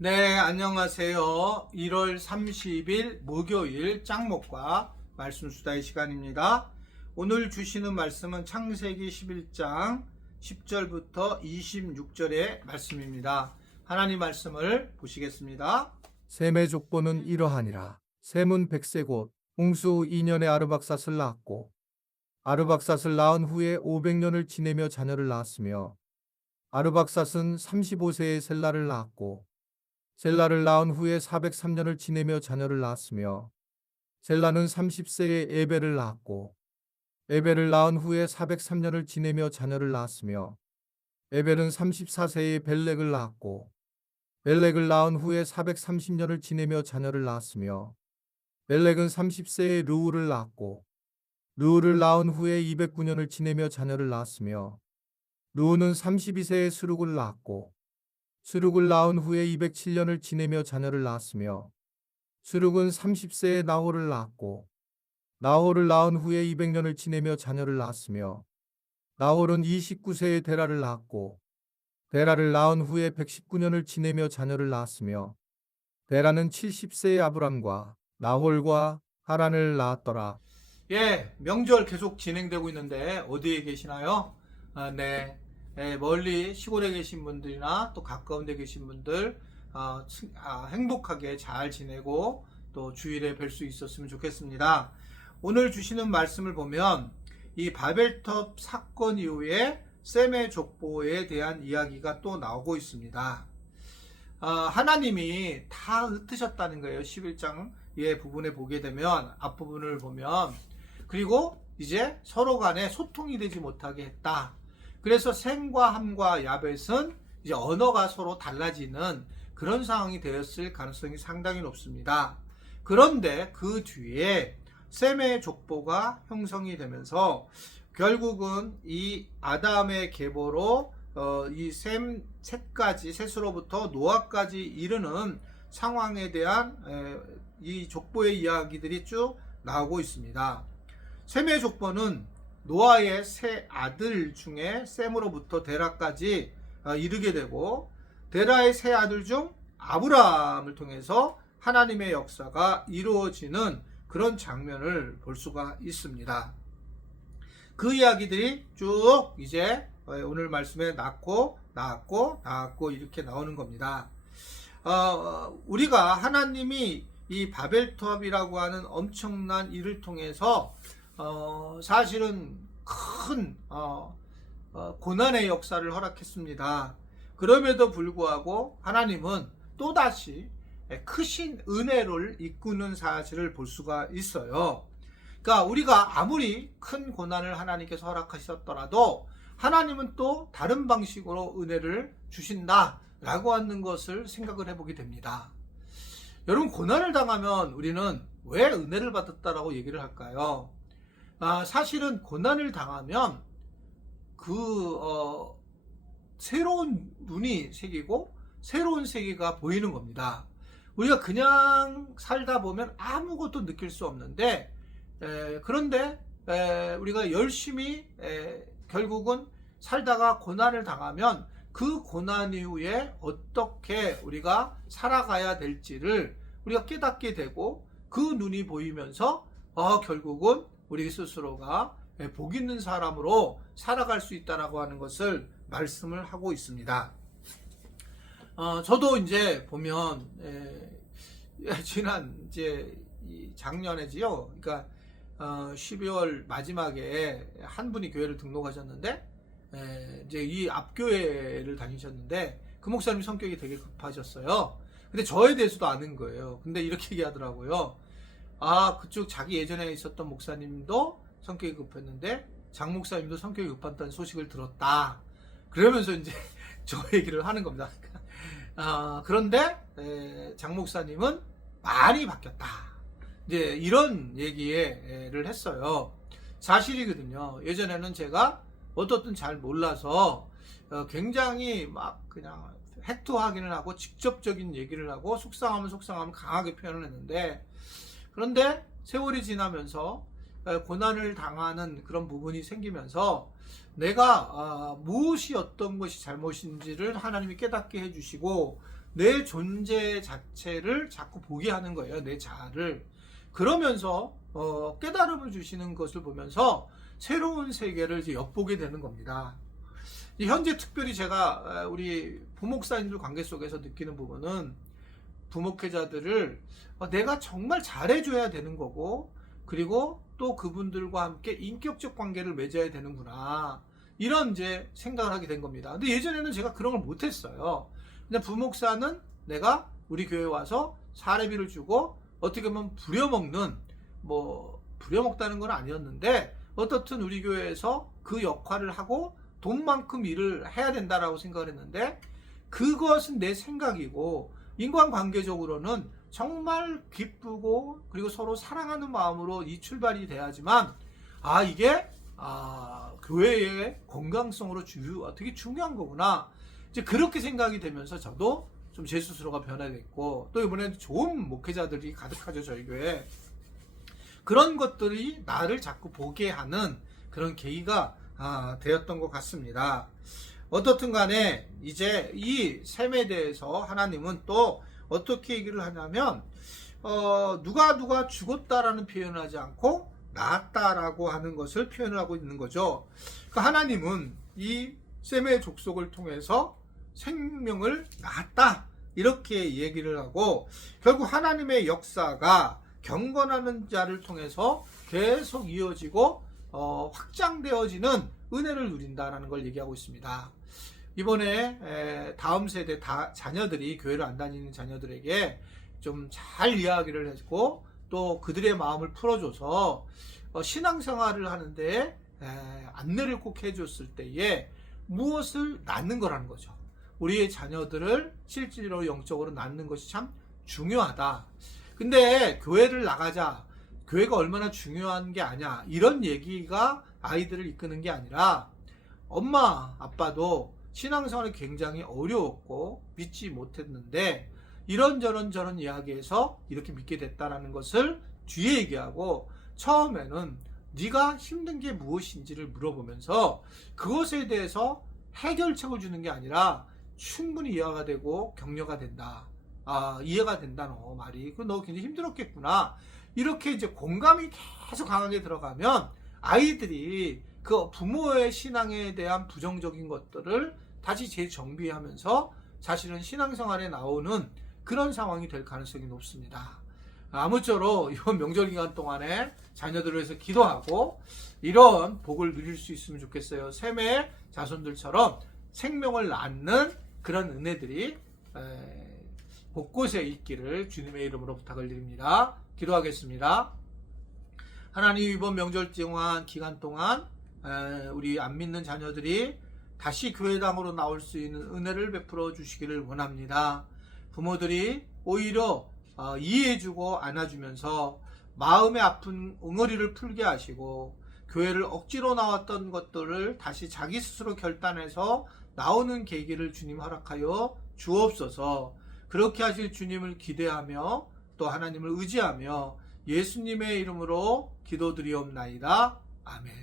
네, 안녕하세요. 1월 30일 목요일 짱목과 말씀 수다의 시간입니다. 오늘 주시는 말씀은 창세기 11장 10절부터 26절의 말씀입니다. 하나님 말씀을 보시겠습니다. 셈의 족보는 이러하니라. 셈은 100세 곧 홍수 2년에 아르박삿을 낳았고 아르박삿을 낳은 후에 500년을 지내며 자녀를 낳았으며 아르박삿은 35세에 셀라를 낳았고 셀라를 낳은 후에 403년을 지내며 자녀를 낳았으며 셀라는 30세에 에벨을 낳았고 에벨을 낳은 후에 403년을 지내며 자녀를 낳았으며 에벨은 34세에 벨렉을 낳았고 벨렉을 낳은 후에 430년을 지내며 자녀를 낳았으며 벨렉은 30세에 르우를 낳았고 르우를 낳은 후에 209년을 지내며 자녀를 낳았으며 르우는 32세에 스룩을 낳았고 스룩을 낳은 후에 207년을 지내며 자녀를 낳았으며 스룩은 30세에 나홀을 낳았고 나홀을 낳은 후에 200년을 지내며 자녀를 낳았으며 나홀은 29세에 데라를 낳았고 데라를 낳은 후에 119년을 지내며 자녀를 낳았으며 데라는 70세에 아브람과 나홀과 하란을 낳았더라. 예, 명절 계속 진행되고 있는데 어디에 계시나요? 네. 멀리 시골에 계신 분들이나 또 가까운 데 계신 분들 행복하게 잘 지내고 또 주일에 뵐 수 있었으면 좋겠습니다. 오늘 주시는 말씀을 보면 이 바벨탑 사건 이후에 셈의 족보에 대한 이야기가 또 나오고 있습니다. 하나님이 다 흩으셨다는 거예요. 11장의 부분에 보게 되면 앞부분을 보면 그리고 이제 서로 간에 소통이 되지 못하게 했다. 그래서 셈과 함과 야벳은 이제 언어가 서로 달라지는 그런 상황이 되었을 가능성이 상당히 높습니다. 그런데 그 뒤에 셈의 족보가 형성이 되면서 결국은 이 아담의 계보로 이 셈 셋까지 셋으로부터 노아까지 이르는 상황에 대한 이 족보의 이야기들이 쭉 나오고 있습니다. 셈의 족보는 노아의 세 아들 중에 셈으로부터 데라까지 이르게 되고 데라의 세 아들 중 아브라함을 통해서 하나님의 역사가 이루어지는 그런 장면을 볼 수가 있습니다. 그 이야기들이 쭉 이제 오늘 말씀에 낳고 이렇게 나오는 겁니다. 우리가 하나님이 이 바벨탑이라고 하는 엄청난 일을 통해서 사실은 큰 고난의 역사를 허락했습니다. 그럼에도 불구하고 하나님은 또다시 크신 은혜를 이끄는 사실을 볼 수가 있어요. 그러니까 우리가 아무리 큰 고난을 하나님께서 허락하셨더라도 하나님은 또 다른 방식으로 은혜를 주신다라고 하는 것을 생각을 해보게 됩니다. 여러분, 고난을 당하면 우리는 왜 은혜를 받았다라고 얘기를 할까요? 사실은 고난을 당하면 새로운 눈이 생기고 새로운 세계가 보이는 겁니다. 우리가 그냥 살다 보면 아무것도 느낄 수 없는데 그런데 우리가 열심히 결국은 살다가 고난을 당하면 그 고난 이후에 어떻게 우리가 살아가야 될지를 우리가 깨닫게 되고 그 눈이 보이면서 결국은 우리 스스로가 복 있는 사람으로 살아갈 수 있다라고 하는 것을 말씀을 하고 있습니다. 저도 이제 보면 지난 이제 작년에지요. 그러니까 12월 마지막에 한 분이 교회를 등록하셨는데 이제 이 앞교회를 다니셨는데 그 목사님 성격이 되게 급하셨어요. 근데 저에 대해서도 아는 거예요. 근데 이렇게 얘기하더라고요. 그쪽 자기 예전에 있었던 목사님도 성격이 급했는데 장 목사님도 성격이 급했다는 소식을 들었다. 그러면서 이제 저 얘기를 하는 겁니다. 그런데 장 목사님은 많이 바뀌었다. 이제 이런 얘기를 했어요. 사실이거든요. 예전에는 제가 어떻든 잘 몰라서 굉장히 막 그냥 팩트 확인을 하고 직접적인 얘기를 하고 속상하면 강하게 표현을 했는데 그런데 세월이 지나면서 고난을 당하는 그런 부분이 생기면서 내가 무엇이 어떤 것이 잘못인지를 하나님이 깨닫게 해주시고 내 존재 자체를 자꾸 보게 하는 거예요. 내 자아를. 그러면서 깨달음을 주시는 것을 보면서 새로운 세계를 이제 엿보게 되는 겁니다. 현재 특별히 제가 우리 부목사님들 관계 속에서 느끼는 부분은 부목회자들을 내가 정말 잘해줘야 되는 거고, 그리고 또 그분들과 함께 인격적 관계를 맺어야 되는구나, 이런 이제 생각을 하게 된 겁니다. 근데 예전에는 제가 그런 걸 못했어요. 그냥 부목사는 내가 우리 교회 와서 사례비를 주고 어떻게 보면 부려먹는, 뭐 부려먹다는 건 아니었는데 어떻든 우리 교회에서 그 역할을 하고 돈만큼 일을 해야 된다라고 생각을 했는데, 그것은 내 생각이고 인간관계적으로는 정말 기쁘고 그리고 서로 사랑하는 마음으로 이 출발이 돼야지만 이게 교회의 건강성으로 되게 중요한 거구나, 이제 그렇게 생각이 되면서 저도 좀 제 스스로가 변화됐고, 또 이번에 좋은 목회자들이 가득하죠, 저희 교회. 그런 것들이 나를 자꾸 보게 하는 그런 계기가 되었던 것 같습니다. 어떻든 간에 이제 이 셈에 대해서 하나님은 또 어떻게 얘기를 하냐면 누가 죽었다라는 표현을 하지 않고 나았다라고 하는 것을 표현을 하고 있는 거죠. 그러니까 하나님은 이 셈의 족속을 통해서 생명을 낳았다, 이렇게 얘기를 하고, 결국 하나님의 역사가 경건하는 자를 통해서 계속 이어지고 확장되어지는 은혜를 누린다라는 걸 얘기하고 있습니다. 이번에 다음 세대 자녀들이 교회를 안 다니는 자녀들에게 좀 잘 이야기를 했고, 또 그들의 마음을 풀어줘서 신앙생활을 하는데 안내를 꼭 해줬을 때에 무엇을 낳는 거라는 거죠. 우리의 자녀들을 실질로 영적으로 낳는 것이 참 중요하다. 근데 교회를 나가자, 교회가 얼마나 중요한 게 아니야, 이런 얘기가 아이들을 이끄는 게 아니라, 엄마 아빠도 신앙생활이 굉장히 어려웠고 믿지 못했는데 이런저런 이야기에서 이렇게 믿게 됐다라는 것을 뒤에 얘기하고, 처음에는 네가 힘든 게 무엇인지를 물어보면서 그것에 대해서 해결책을 주는 게 아니라 충분히 이해가 되고 격려가 된다. 이해가 된다, 너 말이. 너 굉장히 힘들었겠구나. 이렇게 이제 공감이 계속 강하게 들어가면 아이들이 그 부모의 신앙에 대한 부정적인 것들을 다시 재정비하면서 자신은 신앙생활에 나오는 그런 상황이 될 가능성이 높습니다. 아무쪼록 이번 명절 기간 동안에 자녀들을 위해서 기도하고 이런 복을 누릴 수 있으면 좋겠어요. 셈의 자손들처럼 생명을 낳는 그런 은혜들이 곳곳에 있기를 주님의 이름으로 부탁을 드립니다. 기도하겠습니다. 하나님, 이번 명절 기간 동안 우리 안 믿는 자녀들이 다시 교회당으로 나올 수 있는 은혜를 베풀어 주시기를 원합니다. 부모들이 오히려 이해해주고 안아주면서 마음의 아픈 엉어리를 풀게 하시고, 교회를 억지로 나왔던 것들을 다시 자기 스스로 결단해서 나오는 계기를 주님 허락하여 주옵소서. 그렇게 하실 주님을 기대하며 또 하나님을 의지하며 예수님의 이름으로 기도드리옵나이다. 아멘.